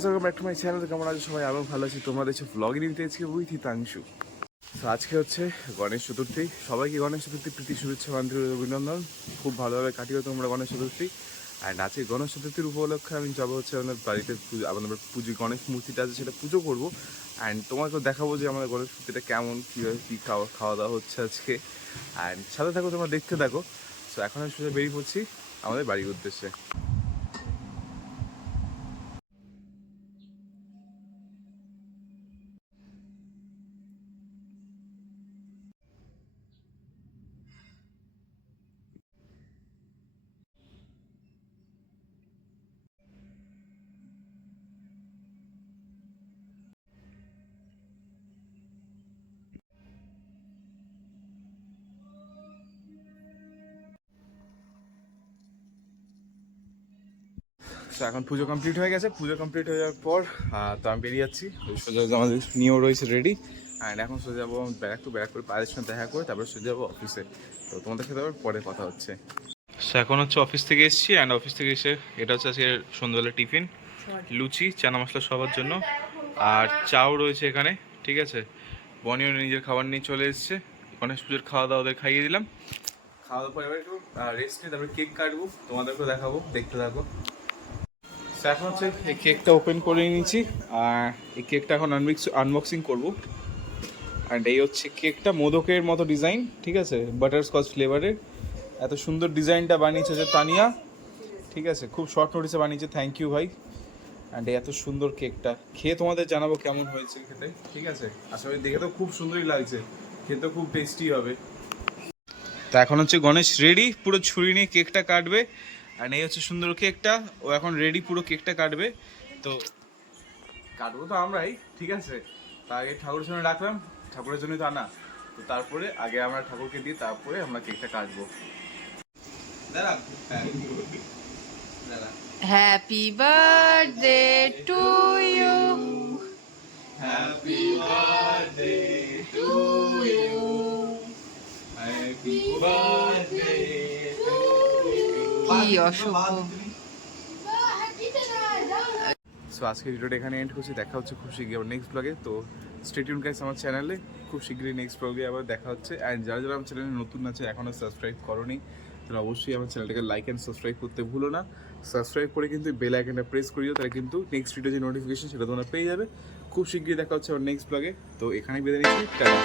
Guys, welcome back to my channel. কেমন আছো সবাই? আমি ভালো আছি। তোমরা দেখছো ব্লগিং নিতে আজকে উইথ হিতাংশু। তো আজকে হচ্ছে গণেশ চতুর্থী। সবাইকে গণেশ চতুর্থী প্রীতি শুভেচ্ছা আন্তরিক অভিনন্দন। খুব ভালোভাবে কাটিও তোমরা গণেশ চতুর্থী। অ্যান্ড আজকে গণেশ চতুর্থীর উপলক্ষে আমি যাবো হচ্ছে আমাদের বাড়িতে আমাদের পুজো গণেশ মূর্তিটা আছে সেটা পুজো করবো। অ্যান্ড তোমাকেও দেখাবো যে আমাদের গণেশ মূর্তিটা কেমন, কীভাবে কী খাওয়া দাওয়া হচ্ছে আজকে। অ্যান্ড সাথে থাকো, তোমরা দেখতে থাকো। সো এখন আমি সোজা বেরিয়ে পড়ছি আমাদের বাড়ির উদ্দেশ্যে। তো এখন পুজো কমপ্লিট হয়ে গেছে। পুজো কমপ্লিট হয়ে যাওয়ার পর তো আমি বেরিয়ে যাচ্ছি। সোজা আমাদের নিয়েও রয়েছে রেডি। অ্যান্ড এখন সোজা যাবো ব্যারাকপুর পায়ের সঙ্গে দেখা করে তারপরে সোজা যাবো অফিসে। তো তোমাদের সাথে আবার পরে কথা হচ্ছে। সো এখন হচ্ছে অফিস থেকে এসেছি। অ্যান্ড অফিস থেকে এসে এটা হচ্ছে আজকে সন্ধ্যাবেলা টিফিন, লুচি, চানা মশলা সবার জন্য, আর চাও রয়েছে এখানে। ঠিক আছে, বনিও নিজের খাবার নিয়ে চলে এসছে। গণেশ পুজোর খাওয়া দাওয়া ওদের খাইয়ে দিলাম। খাওয়া দাওয়ার পর এবার একটু রেস্ট নিয়ে তারপরে কেক কাটবো, তোমাদেরকেও দেখাবো, দেখতে থাকো। এখন হচ্ছে এই কেকটা ওপেন করে নিয়েছি আর এই কেকটা এখন আনবক্সিং করবো। অ্যান্ড এই হচ্ছে কেকটা, মোদকের মতো ডিজাইন, ঠিক আছে, বাটারস্কচ ফ্লেভারের। এত সুন্দর ডিজাইনটা বানিয়েছে যে তানিয়া, ঠিক আছে, খুব শর্ট নোটিসে বানিয়েছে, থ্যাংক ইউ ভাই। অ্যান্ড এত সুন্দর কেকটা খেয়ে তোমাদের জানাবো কেমন হয়েছে খেতে, ঠিক আছে। আসলে দেখে তো খুব সুন্দরই লাগছে, খেতে খুব টেস্টি হবে। তা এখন হচ্ছে গণেশ রেডি, পুরো ছুরি নিয়ে কেকটা কাটবে। আর এই হচ্ছে সুন্দর কেকটা, ও এখন রেডি পুরো কেকটা কাটবে। তো কাটবো তো আমরাই, ঠিক আছে। তা আগে ঠাকুরের সামনে রাখলাম, ঠাকুরের জন্যই তো আনা। তো তারপরে আগে আমরা ঠাকুরকে দিই, তারপরে আমরা কেকটা কাটবো। Happy birthday to you, happy birthday to you, happy birthday to you. কি অসভ্য। সো আজকে ভিডিওটা এখানে এন্ড করছি। দেখা হচ্ছে খুব শীঘ্রই আবার নেক্সট ব্লগে। তো স্টে টিউন গাইস আমার চ্যানেলে, খুব শীঘ্রই নেক্সট ব্লগে আবার দেখা হচ্ছে। অ্যান্ড যারা যারা আমার চ্যানেলে নতুন আছে, এখনও সাবস্ক্রাইব করোনি, তাহলে অবশ্যই আমার চ্যানেলটাকে লাইক অ্যান্ড সাবস্ক্রাইব করতে ভুলো না। সাবস্ক্রাইব করে কিন্তু বেল আইকনটা প্রেস করিও, তাহলে কিন্তু নেক্সট ভিডিও যে নোটিফিকেশন সেটা তোমরা পেয়ে যাবে। খুব শীঘ্রই দেখা হচ্ছে আমার নেক্সট ব্লগে। তো এখানেই বেঁধে নিচ্ছি, টাটা।